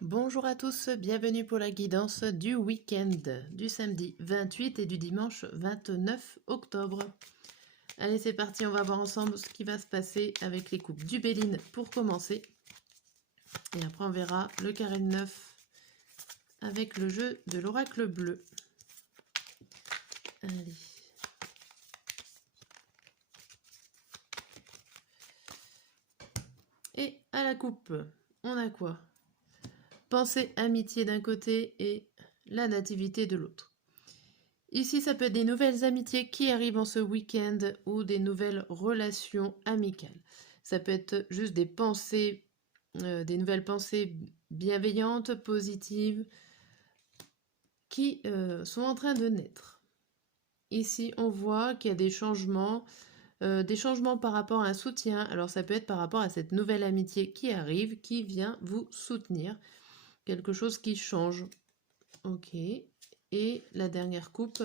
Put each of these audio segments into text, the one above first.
Bonjour à tous, bienvenue pour la guidance du week-end du samedi 28 et du dimanche 29 octobre. Allez, c'est parti, on va voir ensemble ce qui va se passer avec les coupes du Béline pour commencer. Et après, on verra le carré de 9 avec le jeu de l'oracle bleu. Allez. Et à la coupe, on a quoi? Pensée, amitié d'un côté et la nativité de l'autre. Ici, ça peut être des nouvelles amitiés qui arrivent en ce week-end ou des nouvelles relations amicales. Ça peut être juste des pensées, des nouvelles pensées bienveillantes, positives, qui sont en train de naître. Ici, on voit qu'il y a des changements par rapport à un soutien. Alors, ça peut être par rapport à cette nouvelle amitié qui arrive, qui vient vous soutenir. Quelque chose qui change. Ok. Et la dernière coupe,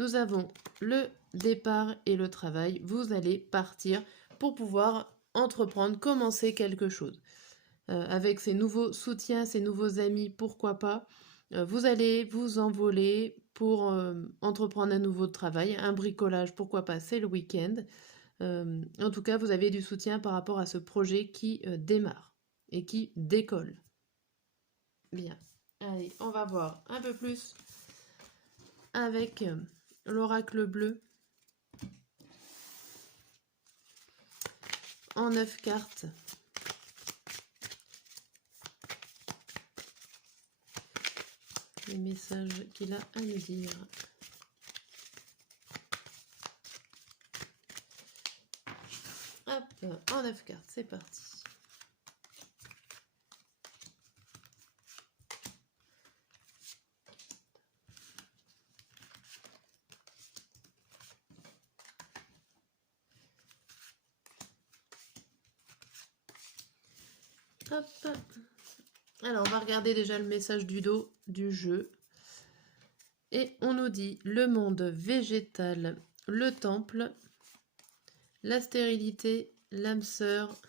nous avons le départ et le travail. Vous allez partir pour pouvoir entreprendre, commencer quelque chose. Avec ces nouveaux soutiens, ces nouveaux amis, pourquoi pas. Vous allez vous envoler pour entreprendre un nouveau travail, un bricolage, pourquoi pas, c'est le week-end. En tout cas, vous avez du soutien par rapport à ce projet qui démarre et qui décolle. Bien. Allez, on va voir un peu plus avec l'oracle bleu en 9 cartes. Les messages qu'il a à nous dire. Hop, en 9 cartes, c'est parti. Hop. Alors, on va regarder déjà le message du dos du jeu. Et on nous dit le monde végétal, le temple, la stérilité, l'âme sœur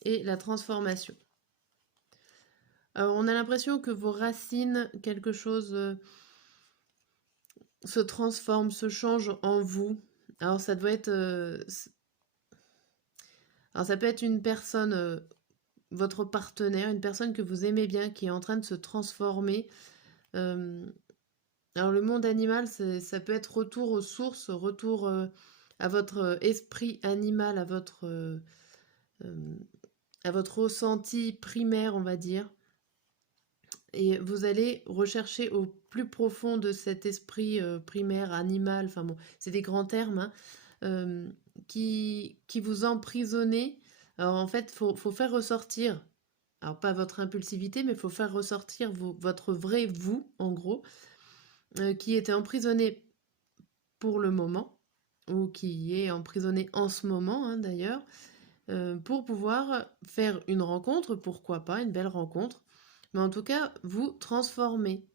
et la transformation. Alors, on a l'impression que vos racines, quelque chose se transforme, se change en vous. Alors, ça doit être... alors, ça peut être une personne... votre partenaire, une personne que vous aimez bien, qui est en train de se transformer. Alors le monde animal, ça peut être retour aux sources, retour à votre esprit animal, à votre ressenti primaire, on va dire. Et vous allez rechercher au plus profond de cet esprit primaire, animal, enfin bon, c'est des grands termes, hein, qui vous emprisonnez. Alors en fait, faut faire ressortir, alors pas votre impulsivité, mais il faut faire ressortir votre vrai vous, en gros, qui était emprisonné pour le moment, ou qui est emprisonné en ce moment, hein, d'ailleurs, pour pouvoir faire une rencontre, pourquoi pas, une belle rencontre, mais en tout cas, vous transformer,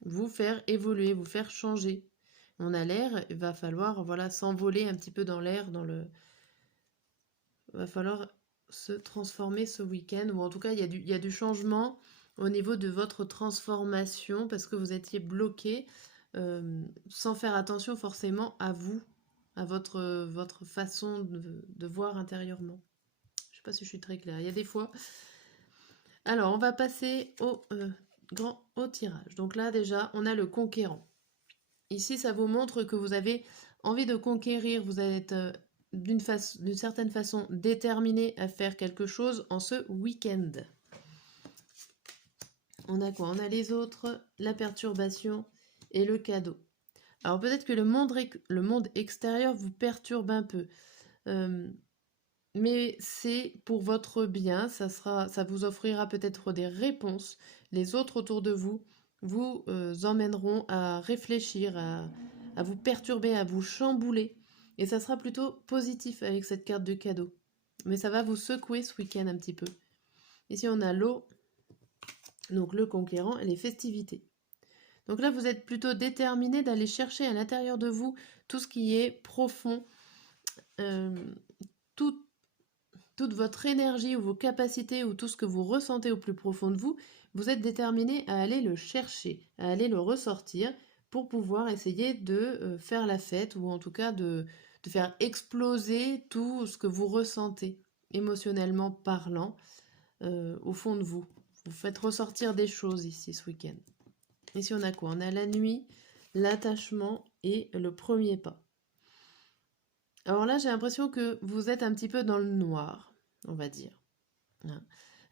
vous faire évoluer, vous faire changer. On a l'air, il va falloir voilà, s'envoler un petit peu dans l'air, il va falloir se transformer ce week-end, ou en tout cas, il y a du changement au niveau de votre transformation, parce que vous étiez bloqué, sans faire attention forcément à vous, à votre façon de voir intérieurement. Je ne sais pas si je suis très claire, il y a des fois. Alors, on va passer au tirage. Donc là, déjà, on a le conquérant. Ici, ça vous montre que vous avez envie de conquérir, vous êtes d'une certaine façon déterminé à faire quelque chose en ce week-end. On a quoi? On a les autres, la perturbation et le cadeau. Alors peut-être que le monde extérieur vous perturbe un peu, mais c'est pour votre bien, ça vous offrira peut-être des réponses. Les autres autour de vous vous emmèneront à réfléchir, à vous perturber, à vous chambouler. Et ça sera plutôt positif avec cette carte de cadeau. Mais ça va vous secouer ce week-end un petit peu. Ici, on a l'eau, donc le conquérant, et les festivités. Donc là, vous êtes plutôt déterminé d'aller chercher à l'intérieur de vous tout ce qui est profond, tout, toute votre énergie ou vos capacités ou tout ce que vous ressentez au plus profond de vous, vous êtes déterminé à aller le chercher, à aller le ressortir pour pouvoir essayer de faire la fête ou en tout cas de faire exploser tout ce que vous ressentez émotionnellement parlant au fond de vous. Vous faites ressortir des choses ici ce week-end. Ici on a quoi? On a la nuit, l'attachement et le premier pas. Alors là j'ai l'impression que vous êtes un petit peu dans le noir, on va dire.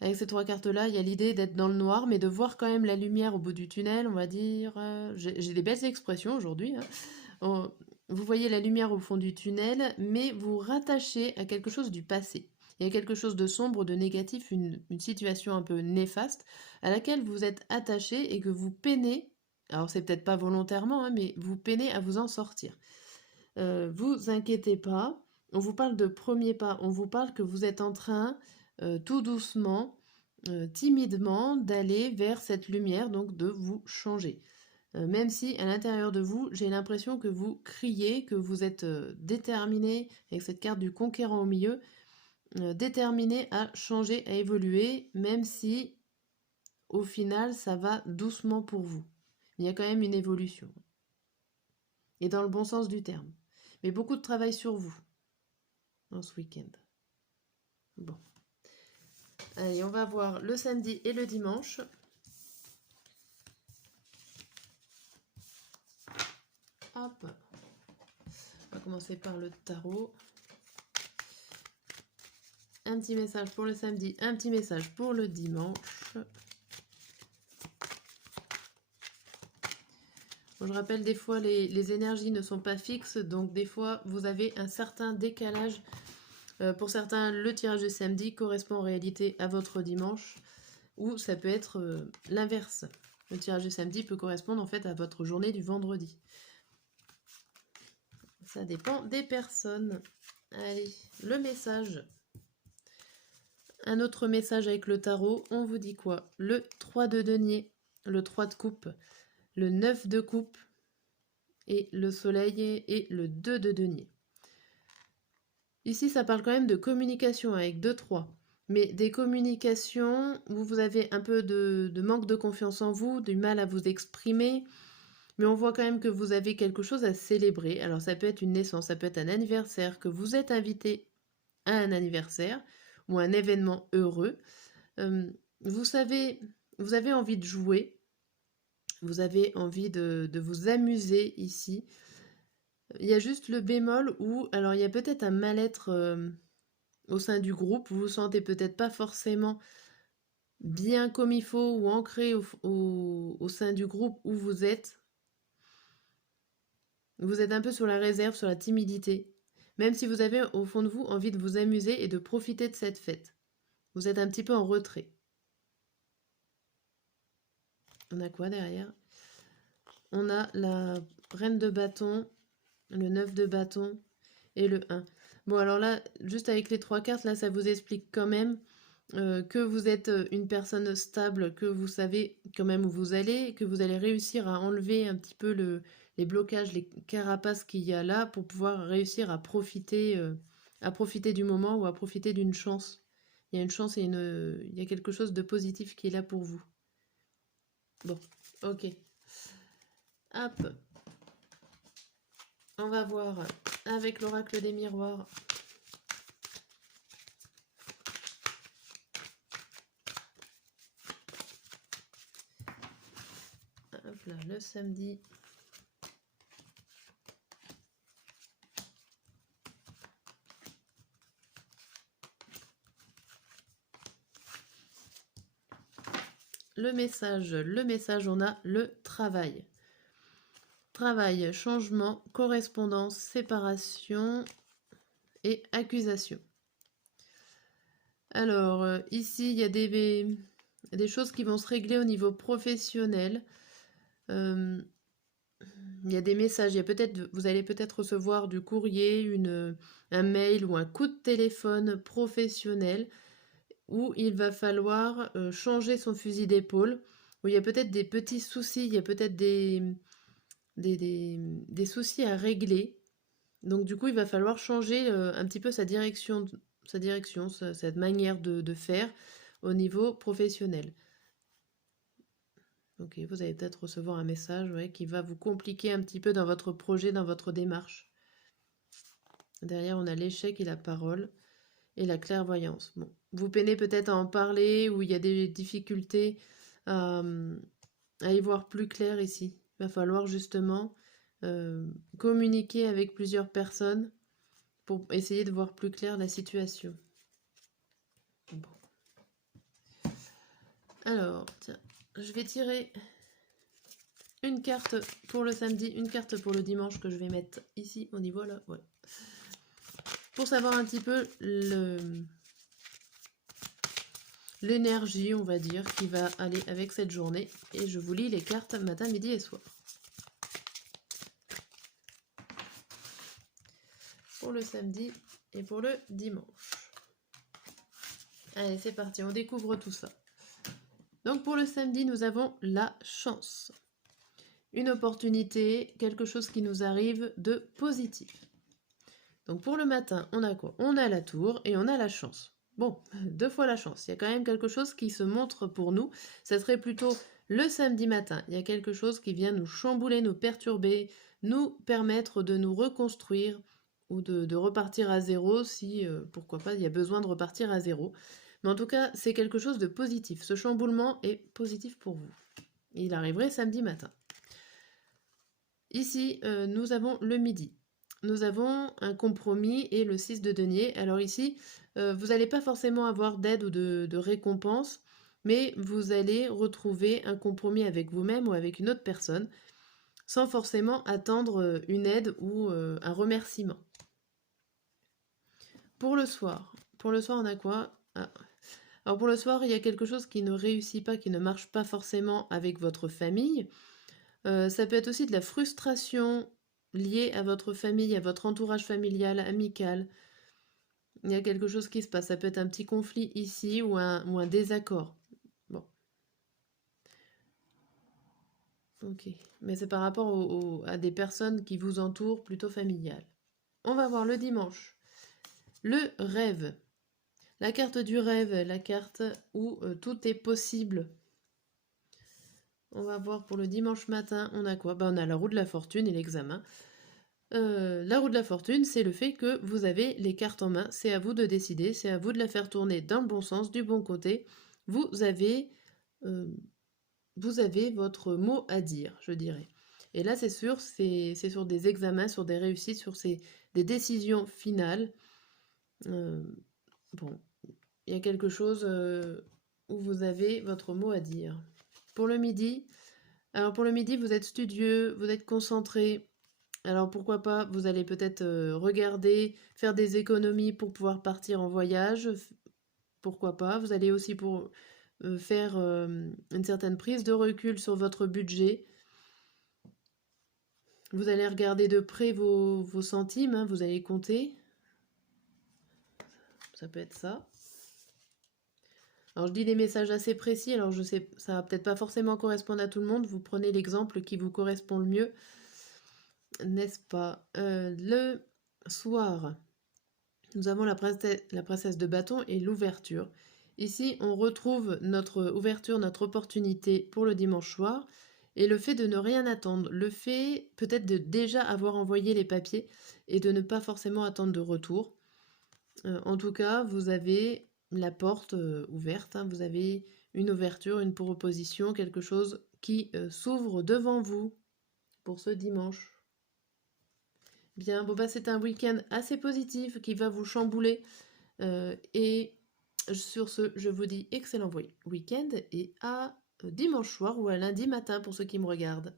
Avec ces 3 cartes-là, il y a l'idée d'être dans le noir, mais de voir quand même la lumière au bout du tunnel, on va dire. J'ai des belles expressions aujourd'hui. Vous voyez la lumière au fond du tunnel, mais vous rattachez à quelque chose du passé. Il y a quelque chose de sombre, de négatif, une situation un peu néfaste, à laquelle vous êtes attaché et que vous peinez, alors c'est peut-être pas volontairement, mais vous peinez à vous en sortir. Vous inquiétez pas, on vous parle de premier pas, on vous parle que vous êtes en train, tout doucement, timidement, d'aller vers cette lumière, donc de vous changer. Même si à l'intérieur de vous, j'ai l'impression que vous criez, que vous êtes déterminé, avec cette carte du conquérant au milieu, déterminé à changer, à évoluer, même si au final ça va doucement pour vous. Il y a quand même une évolution. Et dans le bon sens du terme. Mais beaucoup de travail sur vous dans ce week-end. Bon. Allez, on va voir le samedi et le dimanche. Hop. On va commencer par le tarot. Un petit message pour le samedi, un petit message pour le dimanche. Bon, je rappelle, des fois, les énergies ne sont pas fixes, donc des fois, vous avez un certain décalage. Pour certains, le tirage du samedi correspond en réalité à votre dimanche, ou ça peut être l'inverse. Le tirage du samedi peut correspondre en fait à votre journée du vendredi. Ça dépend des personnes. Allez, le message. Un autre message avec le tarot, on vous dit quoi? Le 3 de denier, le 3 de coupe, le 9 de coupe et le soleil et le 2 de denier. Ici, ça parle quand même de communication avec 2-3, mais des communications où vous avez un peu de manque de confiance en vous, du mal à vous exprimer, mais on voit quand même que vous avez quelque chose à célébrer. Alors ça peut être une naissance, ça peut être un anniversaire, que vous êtes invité à un anniversaire ou un événement heureux. Vous savez, vous avez envie de jouer, vous avez envie de vous amuser ici. Il y a juste le bémol où, alors il y a peut-être un mal-être au sein du groupe, vous vous sentez peut-être pas forcément bien comme il faut ou ancré au sein du groupe où vous êtes. Vous êtes un peu sur la réserve, sur la timidité, même si vous avez au fond de vous envie de vous amuser et de profiter de cette fête. Vous êtes un petit peu en retrait. On a quoi derrière? On a la reine de bâton, le 9 de bâton et le 1. Bon, alors là, juste avec les 3 cartes, là, ça vous explique quand même que vous êtes une personne stable, que vous savez quand même où vous allez, que vous allez réussir à enlever un petit peu les blocages, les carapaces qu'il y a là pour pouvoir réussir à profiter du moment ou à profiter d'une chance. Il y a une chance et il y a quelque chose de positif qui est là pour vous. Bon, ok. Hop. On va voir avec l'oracle des miroirs. Hop là, le samedi. Le message, on a le travail. Travail, changement, correspondance, séparation et accusation. Alors, ici, il y a des choses qui vont se régler au niveau professionnel. Il y a des messages, vous allez peut-être recevoir du courrier, un mail ou un coup de téléphone professionnel où il va falloir changer son fusil d'épaule, où il y a peut-être des petits soucis, il y a peut-être des soucis à régler. Donc du coup, il va falloir changer un petit peu sa direction sa direction, cette manière de faire au niveau professionnel. Ok, vous allez peut-être recevoir un message qui va vous compliquer un petit peu dans votre projet, dans votre démarche. Derrière, on a l'échec et la parole et la clairvoyance. Bon, vous peinez peut-être à en parler ou il y a des difficultés à y voir plus clair ici. Il va falloir justement communiquer avec plusieurs personnes pour essayer de voir plus clair la situation. Bon. Alors, tiens, je vais tirer une carte pour le samedi, une carte pour le dimanche que je vais mettre ici au niveau là. Ouais. Pour savoir un petit peu l'énergie, on va dire, qui va aller avec cette journée. Et je vous lis les cartes matin, midi et soir. Pour le samedi et pour le dimanche. Allez, c'est parti, on découvre tout ça. Donc pour le samedi, nous avons la chance. Une opportunité, quelque chose qui nous arrive de positif. Donc pour le matin, on a quoi? On a la tour et on a la chance. Bon, 2 fois la chance. Il y a quand même quelque chose qui se montre pour nous. Ça serait plutôt le samedi matin. Il y a quelque chose qui vient nous chambouler, nous perturber, nous permettre de nous reconstruire ou de repartir à zéro si, pourquoi pas, il y a besoin de repartir à zéro. Mais en tout cas, c'est quelque chose de positif. Ce chamboulement est positif pour vous. Il arriverait samedi matin. Ici, nous avons le midi. Nous avons un compromis et le 6 de denier. Alors ici, vous n'allez pas forcément avoir d'aide ou de récompense, mais vous allez retrouver un compromis avec vous-même ou avec une autre personne, sans forcément attendre une aide ou un remerciement. Pour le soir, on a quoi? Alors pour le soir, il y a quelque chose qui ne réussit pas, qui ne marche pas forcément avec votre famille. Ça peut être aussi de la frustration liée à votre famille, à votre entourage familial, amical. Il y a quelque chose qui se passe. Ça peut être un petit conflit ici ou un désaccord. Bon. Ok. Mais c'est par rapport à des personnes qui vous entourent, plutôt familiales. On va voir le dimanche. Le rêve. La carte du rêve, la carte où tout est possible. On va voir pour le dimanche matin, on a quoi? On a la roue de la fortune et l'examen. La roue de la fortune, c'est le fait que vous avez les cartes en main. C'est à vous de décider, c'est à vous de la faire tourner dans le bon sens, du bon côté. Vous avez votre mot à dire, je dirais. Et là, c'est sûr, c'est sur des examens, sur des réussites, sur des décisions finales. Bon, il y a quelque chose où vous avez votre mot à dire. Pour le midi, vous êtes studieux, vous êtes concentré. Alors pourquoi pas, vous allez peut-être regarder, faire des économies pour pouvoir partir en voyage. Pourquoi pas, vous allez aussi pour faire une certaine prise de recul sur votre budget. Vous allez regarder de près vos centimes, hein, vous allez compter. Ça peut être ça. Alors je dis des messages assez précis, alors je sais, ça va peut-être pas forcément correspondre à tout le monde, vous prenez l'exemple qui vous correspond le mieux, n'est-ce pas? Le soir, nous avons la princesse de bâton et l'ouverture. Ici, on retrouve notre ouverture, notre opportunité pour le dimanche soir, et le fait de ne rien attendre, le fait peut-être de déjà avoir envoyé les papiers et de ne pas forcément attendre de retour. En tout cas, vous avez la porte ouverte, hein, vous avez une ouverture, une proposition, quelque chose qui s'ouvre devant vous pour ce dimanche. Bien, c'est un week-end assez positif qui va vous chambouler. Et sur ce, je vous dis excellent week-end et à dimanche soir ou à lundi matin pour ceux qui me regardent.